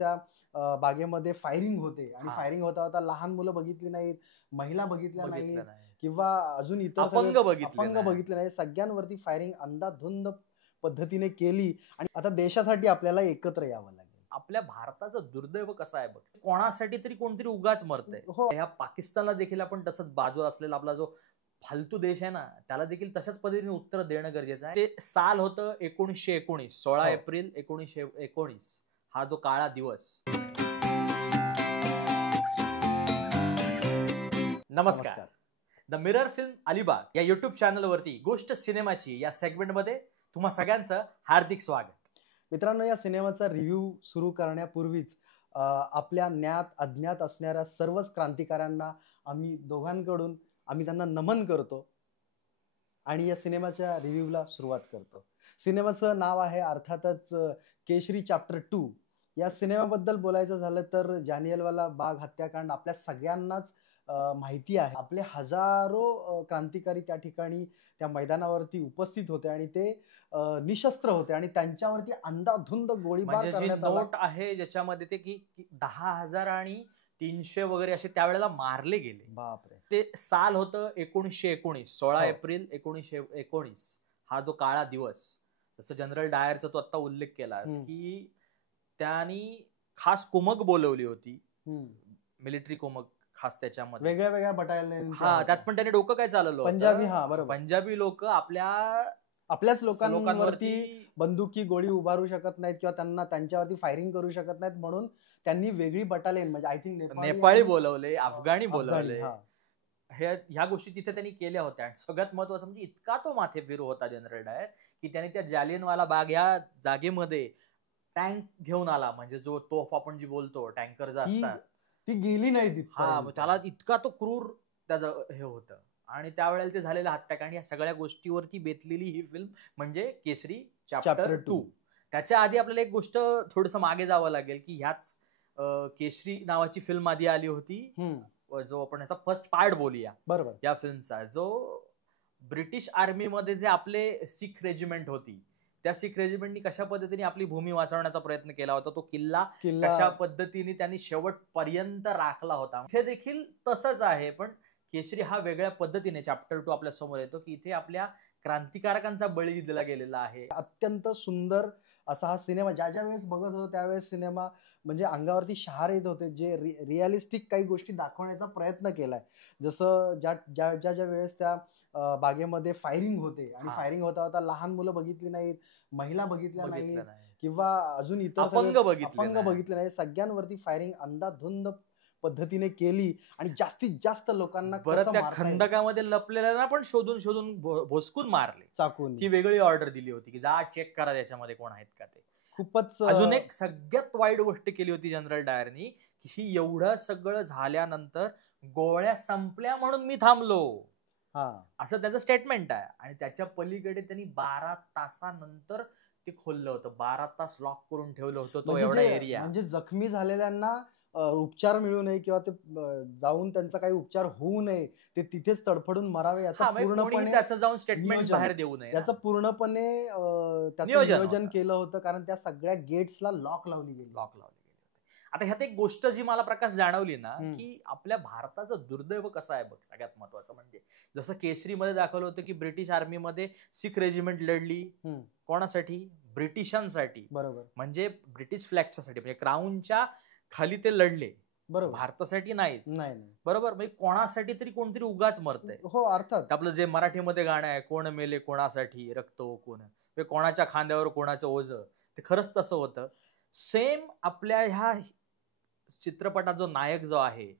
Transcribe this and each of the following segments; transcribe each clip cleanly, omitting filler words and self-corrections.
त्या बागेमध्ये फायरिंग होते आणि फायरिंग होता होता लहान मुलं बघितली नाहीत, महिला बघितल्या नाही किंवा अजून इतर अपंग बघितले नाही, सगळ्यांवरती फायरिंग अंधाधुंद पद्धतीने केली. आणि आता देशासाठी आपल्याला एकत्र यावं लागेल. आपल्या भारताचं दुर्दैव कसं आहे बघ, कोणासाठी तरी कोणतरी उगाच मरतंय. हो, ह्या पाकिस्तानला देखील आपण तसंच बाजू असलेला आपला जो फालतू देश आहे ना, त्याला देखील तशाच पद्धतीने उत्तर देणं गरजेचं आहे. ते साल होतं 1919, 16 एप्रिल 1919, हा जो काळा दिवस. नमस्कार. द मिरर फिल्म अलिबाग या युट्यूब चॅनलवरती गोष्ट सिनेमाची या सेगमेंटमध्ये तुम्हा सगळ्यांचं हार्दिक स्वागत. मित्रांनो, या सिनेमाचा रिव्ह्यू सुरू करण्यापूर्वीच आपल्या ज्ञात अज्ञात असणाऱ्या सर्वच क्रांतिकारांना आम्ही दोघांकडून त्यांना नमन करतो आणि या सिनेमाच्या रिव्ह्यूला सुरुवात करतो. सिनेमाचं नाव आहे अर्थातच केसरी चॅप्टर 2. या सिनेमाबद्दल बोलायचं झालं तर जालियनवाला बाग हत्याकांड आपल्या सगळ्यांनाच माहिती आहे. आपले हजारो क्रांतिकारी त्या ठिकाणी त्या मैदानावरती उपस्थित होते आणि ते निशस्त्र होते आणि त्यांच्यावरती अंधाधुंद गोळीबार करण्यात आला. नोट आहे ज्याच्यामध्ये ते की 10,000 आणि 300 वगैरे असे त्यावेळेला मारले गेले. बापरे. ते साल होतं 1919, 16 एप्रिल 1919, हा जो काळा दिवस. जसं जनरल डायरचा तो आता उल्लेख केला की त्यांनी खास कुमक बोलवली होती, मिलिटरी कुमक खास, त्याच्यामध्ये वेगळ्या बटालियन. त्यात पण त्याने डोकं काय चालवलं, पंजाबी लोक आपल्याच लोकांवरती बंदुकी गोळी उभारू शकत नाहीत किंवा त्यांच्यावरती फायरिंग करू शकत नाहीत, म्हणून त्यांनी वेगळी बटालियन म्हणजे आय थिंक नेपाळी बोलवले, अफगाणी बोलवले. ह्या गोष्टी तिथे त्यांनी केल्या होत्या. आणि सगळ्यात महत्वाचं म्हणजे इतका तो माथेफिरू होता जनरल डायर की त्याने त्या जालियनवाला बाग या जागेमध्ये टँक घेऊन आला. म्हणजे जो तोफ आपण जी बोलतो, टँकर जे असतात, ती गेली नाही. त्याला इतका तो क्रूर त्याचं हे होतं. आणि त्यावेळेला ते झालेलं हत्याकांड, या सगळ्या गोष्टीवरती बेतलेली ही फिल्म म्हणजे केसरी चॅप्टर 2. त्याच्या आधी आपल्याला एक गोष्ट थोडंसं मागे जावं लागेल की ह्याच केसरी नावाची फिल्म आधी आली होती, जो आपण ह्याचा फर्स्ट पार्ट बोलूया. बरोबर. या फिल्मचा जो ब्रिटिश आर्मी मध्ये जे आपले सिख रेजिमेंट होती, त्या सिख रेजिमेंटनी कशा पद्धतीने आपली भूमी वाचवण्याचा प्रयत्न केला होता, तो किल्ला कशा पद्धतीने त्यांनी शेवटपर्यंत राखला होता. इथे देखील तसंच आहे, पण केसरी हा वेगळ्या पद्धतीने चॅप्टर 2 आपल्या समोर येतो की इथे आपल्या क्रांतिकारकांचा बळी दिला गेलेला आहे. अत्यंत सुंदर असा हा सिनेमा. ज्या वेळेस बघत होतो त्यावेळेस सिनेमा म्हणजे अंगावरती शहार येत होते. जे रिअलिस्टिक काही गोष्टी दाखवण्याचा प्रयत्न केलाय. जसं ज्या वेळेस त्या बागेमध्ये फायरिंग होते आणि फायरिंग होता होता लहान मुलं बघितली नाहीत, महिला बघितल्या नाही किंवा अजून इतर अपंग बघितले नाही, सगळ्यांवरती फायरिंग अंधाधुंद पद्धतीने केली आणि जास्तीत जास्त लोकांना त्या खंदकामध्ये लपलेल्यांना पण शोधून भोसकून मारले, चाकून. ती वेगळी ऑर्डर दिली होती की जा चेक करा त्याच्यामध्ये कोण आहेत का ते. खूपच. अजून एक सगळ्यात वाईट गोष्ट केली होती जनरल डायरनी की ही एवढं सगळं झाल्यानंतर गोळ्या संपल्या म्हणून मी थांबलो, असं त्याचं स्टेटमेंट आहे. आणि त्याच्या पलीकडे त्यांनी 12 तासानंतर ते खोललं होतं. 12 तास लॉक करून ठेवलं होतं तो एवढा एरिया. म्हणजे जखमी झालेल्यांना उपचार मिळू नये किंवा ते जाऊन त्यांचा काही उपचार होऊ नये, ते तिथेच तडफडून मरावे, याचा पूर्णपणे त्याचं जाऊन स्टेटमेंट बाहेर देऊ नये, याचं पूर्णपणे नियोजन केलं होतं. कारण त्या सगळ्या गेट्सला लॉक लावली गेली. आता ह्यात एक गोष्ट जी मला प्रकाश जाणवली ना, की आपल्या भारताचं दुर्दैव कसं आहे बघ. सगळ्यात महत्वाचं म्हणजे जसं केसरीमध्ये दाखवलं होतं की ब्रिटिश आर्मीमध्ये सिख रेजिमेंट लढली, कोणासाठी? ब्रिटिशांसाठी. बरोबर. म्हणजे ब्रिटिश फ्लॅगच्या साठी, म्हणजे क्राऊनच्या खाली ते लढले. बरोबर. भारतासाठी नाहीच. नाही. बरोबर. म्हणजे कोणासाठी तरी कोणतरी उगाच मरतंय. हो, अर्थात. आपलं जे मराठीमध्ये गाणं आहे, कोण मेले कोणासाठी, रक्त कोण, कोणाच्या खांद्यावर कोणाचं ओझं, ते खरंच तसं होतं. सेम आपल्या ह्या चित्रपटात जो नायक जो आहे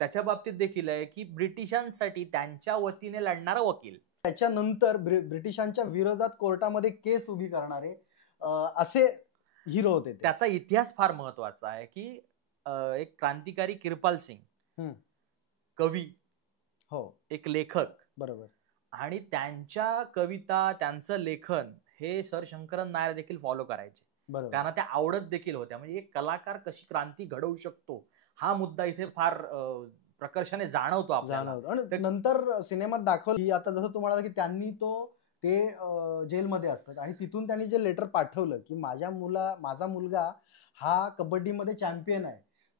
त्याच्या बाबतीत देखील आहे की ब्रिटिशांसाठी त्यांच्या वतीने लढणारा वकील, त्याच्यानंतर ब्रिटिशांच्या विरोधात कोर्टामध्ये केस उभी करणारे असे हिरो होते. त्याचा इतिहास फार महत्वाचा आहे की एक क्रांतिकारी किरपाल सिंग, कवी, एक लेखक, बरोबर, आणि त्यांच्या कविता, त्यांचं लेखन हे सर शंकरन नायर देखील फॉलो करायचे. त्यांना त्या आवडत देखील होत्या. म्हणजे एक कलाकार कशी क्रांती घडवू शकतो हा मुद्दा इथे फार प्रकर्षाने जाणवतो आपल्याला. आणि नंतर सिनेमात दाखवलं की आता जसं तुम्हाला की त्यांनी ते जेलमध्ये असतात आणि तिथून त्यांनी जे लेटर पाठवलं की माझा मुलगा हा कबड्डीमध्ये चॅम्पियन आहे,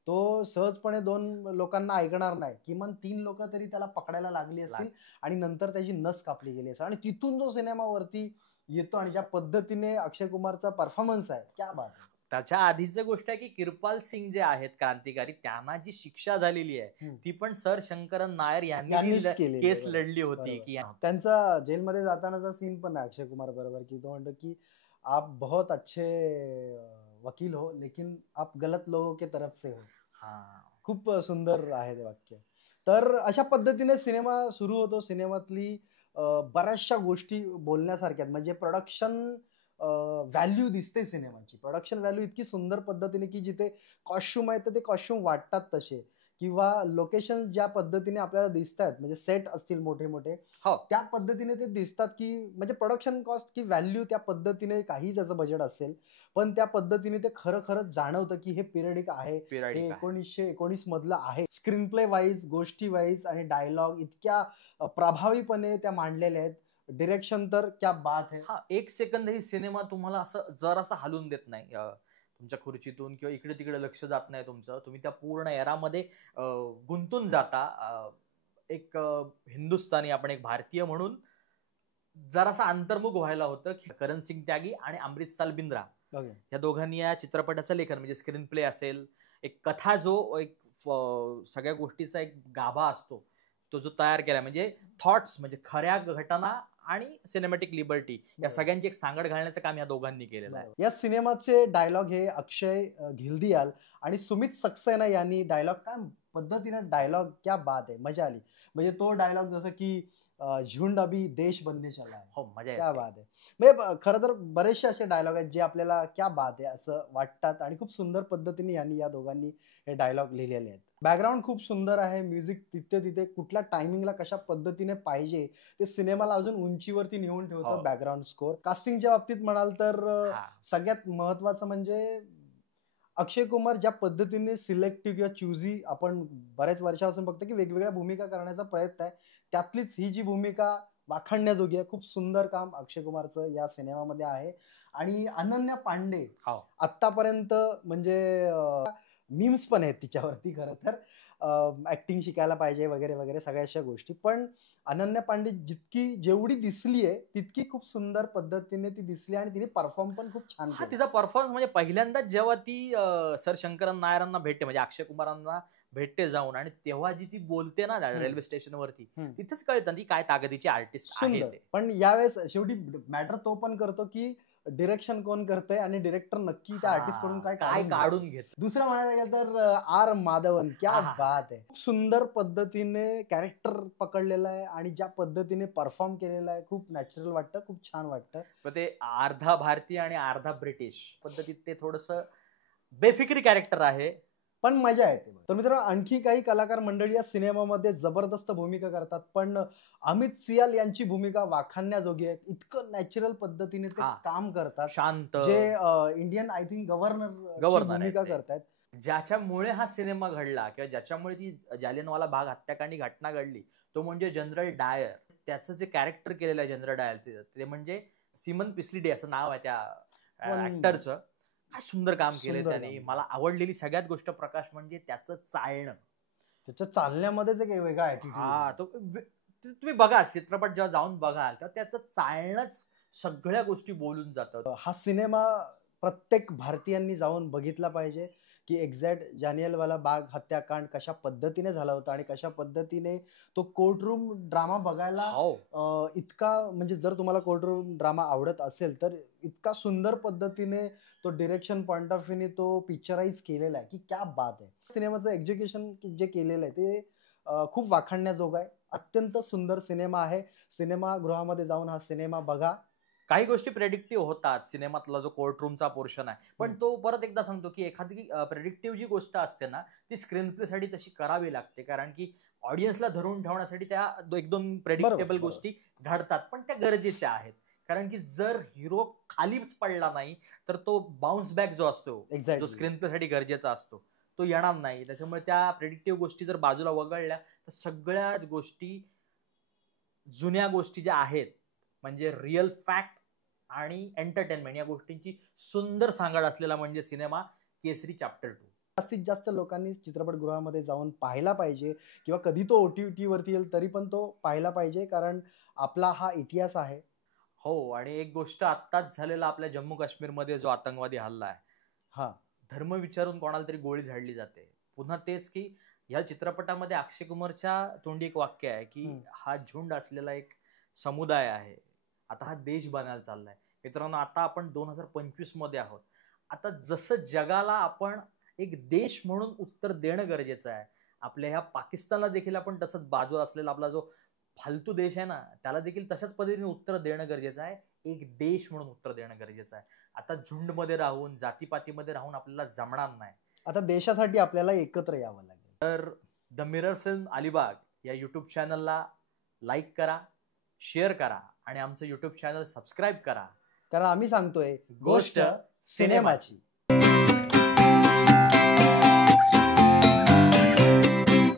तो सहजपणे 2 लोकांना ऐकणार नाही, किमान 3 लोक तरी त्याला पकडायला लागली असतील आणि नंतर त्याची नस कापली गेली असेल. आणि तिथून जो सिनेमावरती येतो आणि ज्या पद्धतीने अक्षय कुमारचा परफॉर्मन्स आहे, क्या बात आहे. त्याच्या आधीच गोष्ट आहे की किरपाल सिंग जे आहेत क्रांतिकारी, त्यांना जी शिक्षा झालेली आहे ती पण सर शंकरन नायर यांनी केस लढली होती की त्यांचा जेलमध्ये जातानाचा सीन पण आहे अक्षय कुमार बरोबर, की तो म्हणतो की आप बहुत अच्छे वकील हो लेकिन आप गलत लोगों के तरफ से हो. खूप सुंदर आहे ते वाक्य. तर अशा पद्धतीने सिनेमा सुरू होतो. सिनेमातली बऱ्याचशा गोष्टी बोलण्यासारख्या, म्हणजे प्रोडक्शन व्हॅल्यू दिसते सिनेमाची. प्रोडक्शन व्हॅल्यू इतकी सुंदर पद्धतीने, की जिथे कॉस्ट्युम आहे तर ते कॉस्ट्युम वाटतात तसे, किंवा लोकेशन ज्या पद्धतीने आपल्याला दिसतात, म्हणजे सेट असतील मोठे मोठे, त्या पद्धतीने ते दिसतात, की म्हणजे प्रोडक्शन कॉस्ट की व्हॅल्यू त्या पद्धतीने, काही त्याचं बजेट असेल पण त्या पद्धतीने ते खरं खरंच जाणवतं की हे पिरियडिक आहे, हे 1919 मधलं आहे. स्क्रीन प्ले वाईज, गोष्टी वाईज आणि डायलॉग इतक्या प्रभावीपणे त्या मांडलेल्या आहेत. डिरेक्शन तर क्या बात है. एक सेकंदही सिनेमा तुम्हाला असं जरासा हलून देत नाही तुमच्या खुर्चीतून, किंवा इकडे तिकडे लक्ष जात नाही तुमचं. तुम्ही त्या पूर्ण एरामध्ये गुंतून जाता. एक हिंदुस्थानी, आपण एक भारतीय म्हणून जरासा अंतर्मुख व्हायला होतं. करण सिंग त्यागी आणि अमृतसाल बिंद्रा या दोघांनी या चित्रपटाचं लेखन, म्हणजे स्क्रीन प्ले असेल, एक कथा, जो एक सगळ्या गोष्टीचा एक गाभा असतो, तो जो तयार केला, म्हणजे थॉट्स, म्हणजे खऱ्या घटना आणि सिनेमॅटिक लिबर्टी, या सगळ्यांची एक सांगड घालण्याचं काम या दोघांनी केलेलं आहे. या सिनेमाचे डायलॉग हे अक्षय घिल्डियाल आणि सुमित सक्सेना यांनी डायलॉग, काय पद्धतीने डायलॉग, क्या बात आहे, मजा आली. म्हणजे तो डायलॉग जसं की झुंड अभी देश बनने चला है, हो मजा, क्या बात आहे. म्हणजे खरं तर बरेचसे असे डायलॉग आहेत जे आपल्याला क्या बात आहे असं वाटतात, आणि खूप सुंदर पद्धतीने यांनी, या दोघांनी हे डायलॉग लिहिलेले आहेत. बॅकग्राऊंड खूप सुंदर आहे. म्युझिक तिथे तिथे कुठल्या टायमिंगला कशा पद्धतीने पाहिजे ते सिनेमाला अजून उंचीवरती नेऊन ठेवतं बॅकग्राऊंड स्कोर. कास्टिंगच्या बाबतीत म्हणाल तर सगळ्यात महत्वाचं म्हणजे अक्षय कुमार ज्या पद्धतीने सिलेक्टिव्ह किंवा चूझी, आपण बऱ्याच वर्षापासून बघतो की वेगवेगळ्या भूमिका करण्याचा प्रयत्न आहे, त्यातलीच ही जी भूमिका वाखाणण्याजोगी आहे. खूप सुंदर काम अक्षय कुमारचं या सिनेमामध्ये आहे. आणि अनन्या पांडे आतापर्यंत, म्हणजे मीम्स पण आहेत तिच्यावरती खरं तर, ऍक्टिंग शिकायला पाहिजे वगैरे वगैरे सगळ्या अशा गोष्टी. पण अनन्या पांडे जेवढी दिसली आहे तितकी खूप सुंदर पद्धतीने ती दिसली, आणि तिने परफॉर्म पण खूप छान केला. तिचा परफॉर्मन्स म्हणजे पहिल्यांदा जेव्हा ती सर शंकरन नायरांना भेटते, म्हणजे अक्षय कुमारांना भेटते जाऊन, आणि तेव्हा जी ती बोलते ना रेल्वे स्टेशनवरती, तिथेच कळतं ती काय ताकदीची आर्टिस्ट आहे. पण यावेळेस शेवटी मॅटर तो पण करतो की डिरेक्शन कोण करतंय आणि डिरेक्टर नक्की त्या आर्टिस्ट कडून काय काढून घेत. दुसरं म्हणायला गेलं तर आर माधवन, क्या बात आहे. खूप सुंदर पद्धतीने कॅरेक्टर पकडलेलं आहे आणि ज्या पद्धतीने परफॉर्म केलेला आहे, खूप नॅचरल वाटतं, खूप छान वाटतं. पण ते अर्धा भारतीय आणि अर्धा ब्रिटिश पद्धतीत ते थोडस बेफिक्री कॅरेक्टर आहे, पण मजा येते. तर मित्र, आणखी काही कलाकार मंडळी या सिनेमामध्ये जबरदस्त भूमिका करतात, पण अमित सियाल यांची भूमिका वाखाणण्याजोगी आहे. इतकं नॅचरल पद्धतीने ते काम करतात, शांत, जे इंडियन आय थिंक गव्हर्नर भूमिका करतात, ज्याच्यामुळे हा सिनेमा घडला, किंवा ज्याच्यामुळे ती जालियनवाला बाग हत्याकांडी घटना घडली, तो म्हणजे जनरल डायर. त्याचं जे कॅरेक्टर केलेलं आहे जनरल डायरचं, ते म्हणजे सिमन पिस्लिडे असं नाव आहे त्या ऍक्टरचं. काय सुंदर काम केलंय त्याने. मला आवडलेली सगळ्यात गोष्ट प्रकाश म्हणजे त्याचं चालणं. त्याच्या चालण्यामध्येच एक वेगळा ऍटिट्यूड. तुम्ही बघा, चित्रपट जेव्हा जाऊन बघाल तर त्याचं चालणंच सगळ्या गोष्टी बोलून जातं. हा सिनेमा प्रत्येक भारतीयांनी जाऊन बघितला पाहिजे, की एक्झॅक्ट जालियनवाला बाग हत्याकांड कशा पद्धतीने झाला होता आणि कशा पद्धतीने तो कोर्टरूम ड्रामा बघायला इतका, म्हणजे जर तुम्हाला कोर्टरूम ड्रामा आवडत असेल तर इतका सुंदर पद्धतीने तो डिरेक्शन पॉइंट ऑफ व्ह्यूने तो पिक्चराइज केलेला आहे की क्या बात आहे. सिनेमाचं एक्झिक्युशन जे केलेलं आहे ते खूप वाखाणण्याजोगं आहे. अत्यंत सुंदर सिनेमा आहे. सिनेमागृहामध्ये जाऊन हा सिनेमा बघा. काही गोष्टी प्रेडिक्टिव्ह होतात सिनेमातला जो कोर्टरूमचा पोर्शन आहे, पण तो परत एकदा सांगतो की एखादी प्रेडिक्टिव्ह जी गोष्ट असते ना, ती स्क्रीन प्ले साठी तशी करावी लागते, कारण की ऑडियन्सला धरून ठेवण्यासाठी त्या एक दोन प्रेडिक्टेबल गोष्टी घडतात, पण त्या गरजेच्या आहेत. कारण की जर हिरो खालीच पडला नाही तर तो बाउन्स बॅक जो असतो, जो स्क्रीन प्ले साठी गरजेचा असतो, तो येणार नाही. त्याच्यामुळे त्या प्रेडिक्टिव्ह गोष्टी जर बाजूला वगळल्या तर सगळ्याच गोष्टी, जुन्या गोष्टी ज्या आहेत, म्हणजे रिअल फॅक्ट आणि एंटरटेनमेंट, या गोष्टींची सुंदर सांगड असलेला म्हणजे सिनेमा केसरी चॅप्टर 2. जास्तीत जास्त लोकांनी चित्रपटगृहामध्ये जाऊन पाहायला पाहिजे, किंवा कधी तो OTT वरती येईल तरी पण तो पाहायला पाहिजे, कारण आपला हा इतिहास आहे. हो, आणि एक गोष्ट आत्ताच झालेला आपल्या जम्मू काश्मीरमध्ये जो आतंकवादी हल्ला आहे, हा, धर्म विचारून कोणाला तरी गोळी झाडली जाते. पुन्हा तेच की या चित्रपटामध्ये अक्षय कुमारच्या तोंडी एक वाक्य आहे की हा झुंड असलेला एक समुदाय आहे, आता हा देश बनायला चाललाय. मित्रांनो, आता आपण 2025 मध्ये आहोत. आता जसं जगाला आपण एक देश म्हणून उत्तर देणं गरजेचं आहे, आपल्या ह्या पाकिस्तानला देखील आपण तसंच बाजू असलेला आपला जो फालतू देश आहे ना, त्याला देखील तशाच पद्धतीने उत्तर देणं गरजेचं आहे. एक देश म्हणून उत्तर देणं गरजेचं आहे. आता झुंडमध्ये राहून, जातीपातीमध्ये राहून आपल्याला जमणार नाही. आता देशासाठी आपल्याला एकत्र यावं लागेल. तर द मिरर फिल्म अलिबाग या युट्यूब चॅनलला लाईक करा, शेअर करा आणि आमचं युट्यूब चॅनल सबस्क्राईब करा, कारण आम्ही सांगतोय गोष्ट सिनेमाची.